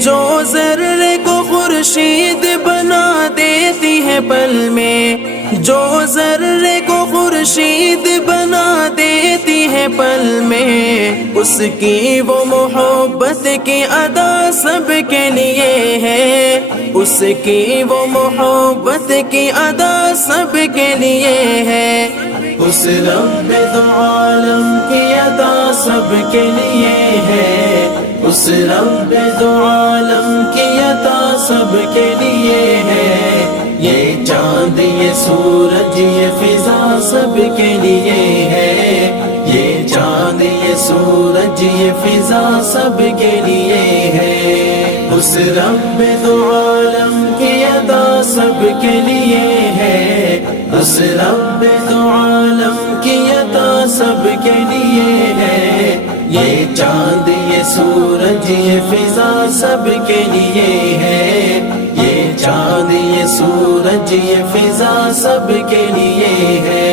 جو ذرے کو خورشید بنا دیتی ہے پل میں، جو ذرے کو خورشید بنا دیتی ہے پل میں، اس کی وہ محبت کی ادا سب کے لیے ہے، اس کی وہ محبت کی ادا سب کے لیے ہے، اس رب دو عالم کی ادا سب کے لیے ہے، اس رب دو عالم کی عطا سب کے لیے ہے، یہ چاند یہ سورج یہ فضا سب کے لیے ہے، یہ چاند یہ سورج یہ فضا سب کے لیے ہے، اس رب دو عالم کی عطا سب کے لیے ہے، اس رب دو عالم کی عطا سب کے لیے ہے، یہ چاند یہ سورج یہ فضا سب کے لیے ہے، یہ چاند یہ سورج یہ فضا سب کے لیے ہے۔